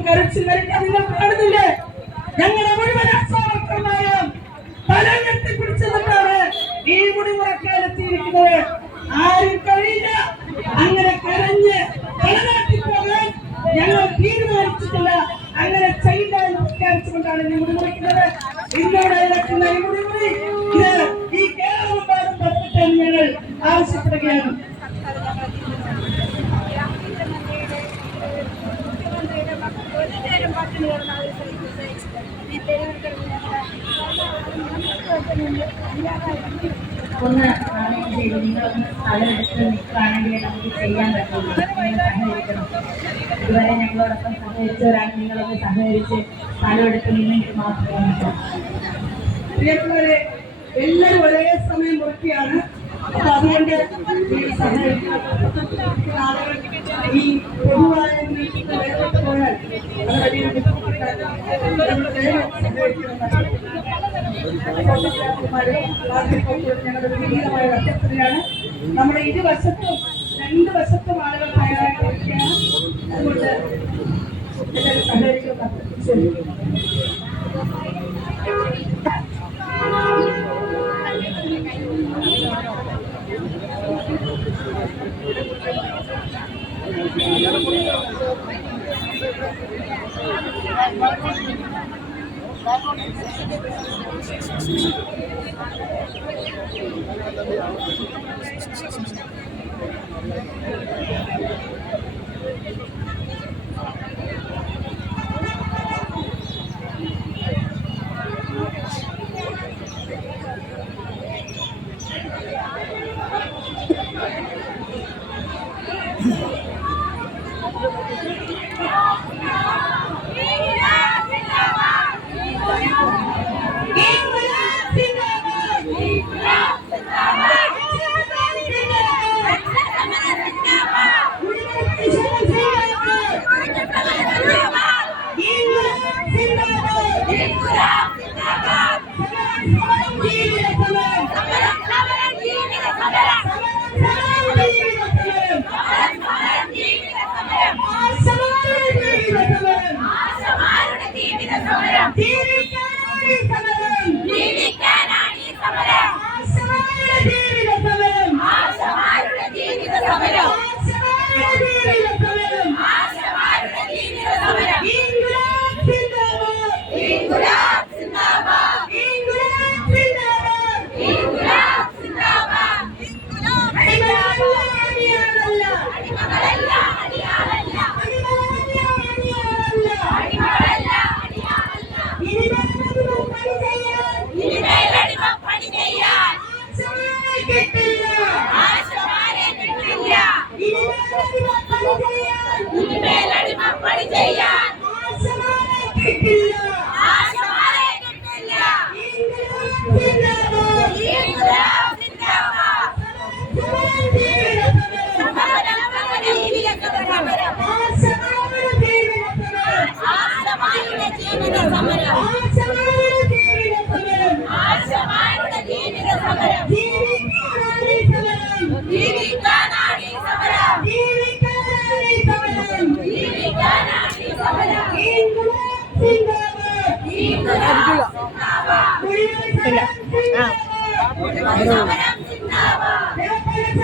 ഞങ്ങൾക്ക് കരച്ചിൽ വരയ്ക്കാൻ നിങ്ങൾ കാണുന്നില്ലേ? ഞങ്ങളുടെ മുഴുവൻ അസാവർക്കന്മാരും തലഞ്ഞെത്തി പിടിച്ചെന്നിട്ടാണ് ഈ മുടിമുറക്കാലെത്തിയിരിക്കുന്നത്. ആരും കഴിയില്ല അങ്ങനെ കരഞ്ഞ് തലനാട്ടി പോകാൻ ഞങ്ങൾ തീരുമാനിച്ചിട്ടില്ല. അങ്ങനെ ചെയ്യില്ല എന്ന് പ്രഖ്യാപിച്ചുകൊണ്ടാണ് ഈ മുടിമുറിക്കുന്നത്. ഇന്നോടെ നടക്കുന്ന ഈ മുടിമുറി ഇത് ഈ കേരളമെമ്പാടും പറ്റിട്ടെന്ന് ഞങ്ങൾ ആവശ്യപ്പെടുകയാണ്. ഒന്ന് ആണെങ്കിൽ നിങ്ങളൊന്ന് സ്ഥലമെടുത്ത് നിൽക്കുകയാണെങ്കിൽ നമുക്ക് ചെയ്യാൻ പറ്റുള്ളൂ. സഹകരിക്കണം. ഇതുവരെ ഞങ്ങളോടൊപ്പം സഹകരിച്ചവരാണ്. നിങ്ങളൊന്ന് സഹകരിച്ച് സ്ഥലമെടുത്ത് നിന്നെങ്കിൽ മാത്രമേ. പ്രിയപ്പെട്ടവരെ, എല്ലാവരും ഒരേ സമയം മുറിക്കുകയാണ്. അപ്പൊ അതുകൊണ്ട് ആളുകൾ ഈ പൊതുവായ വേർപെട്ട് പോയാൽ അത് വലിയ ബുദ്ധിമുട്ടാണ്. ഞങ്ങളുടെ വിപരീതമായ അഭ്യർത്ഥനയാണ്. നമ്മുടെ ഇരുവശത്തും 2 വശത്തും ആളുകൾ തയ്യാറായിരിക്കുകയാണ്. അതുകൊണ്ട് എല്ലാവരും സഹകരിക്കുന്ന അഭ്യർത്ഥിച്ചു.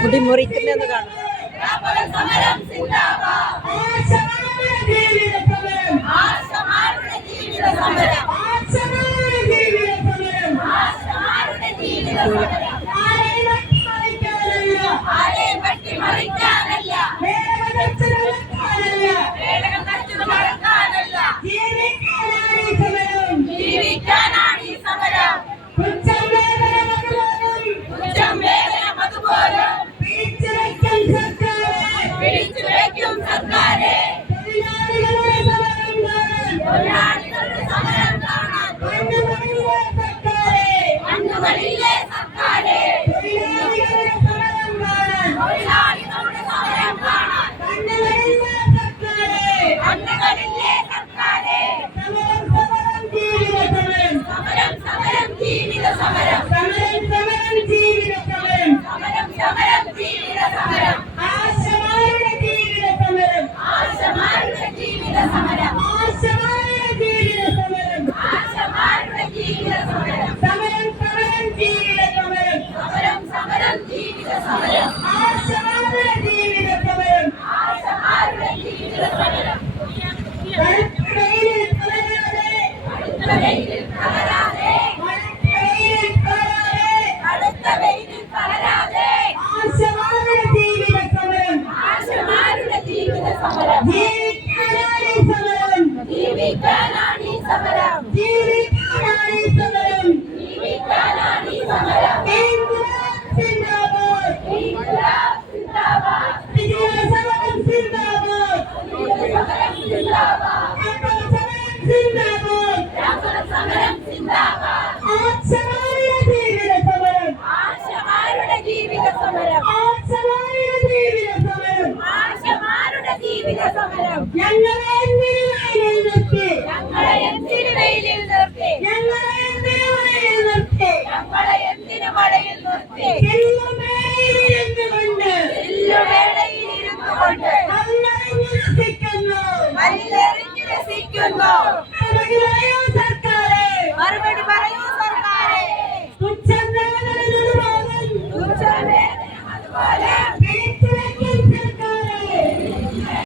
മുടി മുറിക്കുന്നതെന്ന് കാണും. സമരം ജീവിക്കാനാണ് ഈ സമരം ഞങ്ങളെ എന്തിനു വെയിലിൽ നിർത്തി ഞങ്ങളെ എന്തിനു മഴയിൽ നിർത്തി